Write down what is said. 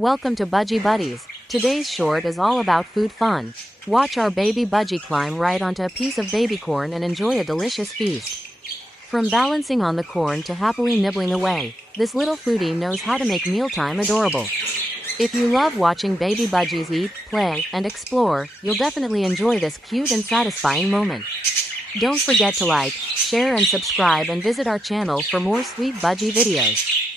Welcome to Budgie Buddies. Today's short is all about food fun. Watch our baby Budgie climb right onto a piece of baby corn and enjoy a delicious feast. From balancing on the corn to happily nibbling away, this little foodie knows how to make mealtime adorable. If you love watching baby Budgies eat, play, and explore, you'll definitely enjoy this cute and satisfying moment. Don't forget to like, share and subscribe and visit our channel for more sweet Budgie videos.